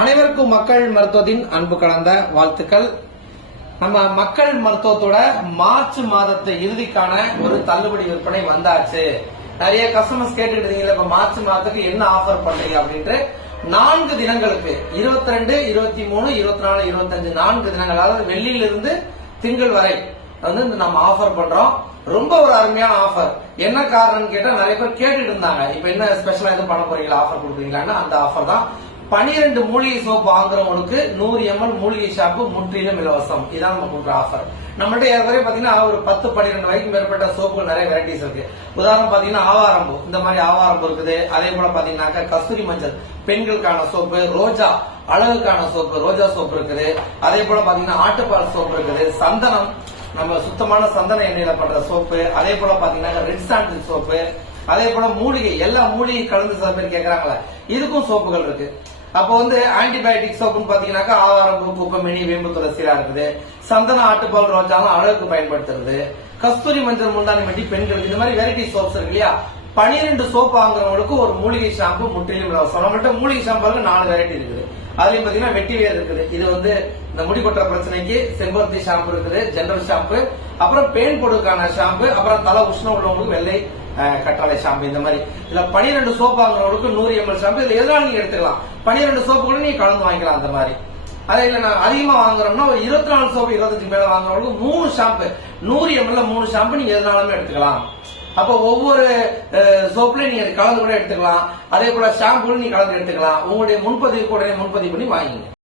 அனைவருக்கும் மக்கள் மருத்துவத்தின் அன்பு கலந்த வாழ்த்துக்கள். நம்ம மக்கள் மருத்துவத்தோட மார்ச் மாதத்து இறுதிக்கான ஒரு தள்ளுபடி விற்பனை வந்தாச்சு. நிறைய கஸ்டமர்ஸ் கேட்டுக்கிட்டு இருந்தீங்க இப்ப மார்ச் மாதத்துக்கு என்ன ஆஃபர் பண்றீங்க? அப்படின்ட்டு நான்கு தினங்களுக்கு இருபத்தி ரெண்டு இருபத்தி மூணு இருபத்தி நாலு இருபத்தஞ்சு நான்கு தினங்கள் அதாவது வெள்ளியிலிருந்து திங்கள் வரை வந்து இந்த நம்ம ஆஃபர் பண்றோம். ரொம்ப ஒரு அருமையான ஆஃபர் என்ன காரணம்னு கேட்டா நிறைய பேர் கேட்டுட்டு இருந்தாங்க. இப்ப என்ன ஸ்பெஷலா எதுவும் பண்ண போறீங்களா? ஆஃபர் கொடுக்குறீங்களான்னு அந்த ஆஃபர் தான். பனிரெண்டு மூலிகை சோப்பு வாங்குறவங்களுக்கு நூறு எம்எல் மூலிகை ஷாம்பு முற்றிலும் இலவசம். இதான் நம்ம கொடுக்குற ஆஃபர் நம்மகிட்ட ஏற்கனவே பாத்தீங்கன்னா ஒரு பத்து பன்னிரெண்டு வரைக்கும் மேற்பட்ட சோப்புகள் நிறைய வெரைட்டிஸ் இருக்கு. உதாரணம் பாத்தீங்கன்னா ஆவாரம்பு. இந்த மாதிரி ஆவாரம்பு இருக்குது. அதே போல பாத்தீங்கன்னாக்கா கஸ்தூரி மஞ்சள். பெண்களுக்கான சோப்பு ரோஜா அழகுக்கான சோப்பு ரோஜா சோப்பு இருக்குது. அதே போல பாத்தீங்கன்னா ஆட்டுப்பால் சோப்பு இருக்குது. சந்தனம் நம்ம சுத்தமான சந்தன எண்ணெயில பண்ற சோப்பு. அதே போல பாத்தீங்கன்னா ரெட் சாண்டில் சோப்பு. அதே போல மூலிகை எல்லா மூலிகை கலந்து சில பேர் கேட்கறாங்களே இதுக்கும் சோப்புகள் இருக்கு. அப்போ வந்து ஆன்டிபயோட்டிக்ஸ் சோப்புன்னு பாத்தீங்கன்னாக்கா ஆவாரம்பூ குப்பமேனி வேம்பு துளசிலாம் இருக்குது. சந்தன ஆட்டுப்பால் ரோஜாலாம் அழகுக்கு பயன்படுத்துறது. கஸ்தூரி மஞ்சள் முந்தானி மெட்டி பெண்களுக்கு இந்த மாதிரி வெரைட்டி சோப்ஸ் இருக்கு இல்லையா? பனிரெண்டு சோப் வாங்குறவங்களுக்கு ஒரு மூலிகை ஷாம்பு முற்றிலும் இலவசம் நம்மள்ட்ட மூலிகை ஷாம்பு நாலு வெரைட்டி இருக்குது. அதுலயும் பாத்தீங்கன்னா வெட்டி வேர் இருக்குது. இது வந்து இந்த முடி கொட்டுற பிரச்சனைக்கு செம்பருத்தி ஷாம்பு இருக்குது ஜெனரல் ஷாம்பு அப்புறம் பேன் போடுறதுக்கான ஷாம்பு அப்புறம் தலை உஷ்ணம் உள்ளவங்களுக்கு வெள்ளை அஹ், கற்றாழை ஷாம்பு இந்த மாதிரி. இதுல பனிரெண்டு சோப்பு வாங்குறவங்களுக்கு நூறு எம்எல் ஷாம்பு இதுல எதனால நீங்க எடுத்துக்கலாம். பன்னிரெண்டு சோப்பு கூட நீங்க கலந்து வாங்கிக்கலாம் அந்த மாதிரி. அதே இல்ல நான் அதிகமா வாங்குறோம்னா ஒரு இருபத்தி நாலு சோப்பு இருபத்தஞ்சு மேல வாங்குறவங்களுக்கு மூணு ஷாம்பு. நூறு எம்எல்ல மூணு ஷாம்பு நீங்க எதுனாலுமே எடுத்துக்கலாம். அப்ப ஒவ்வொரு சோப்லயும் நீங்க கலந்து கூட எடுத்துக்கலாம். அதே போல ஷாம்புல நீங்க கலந்து எடுத்துக்கலாம். உங்களுடைய முன்பதிவு கூட முன்பதிவு பண்ணி வாங்கிங்க.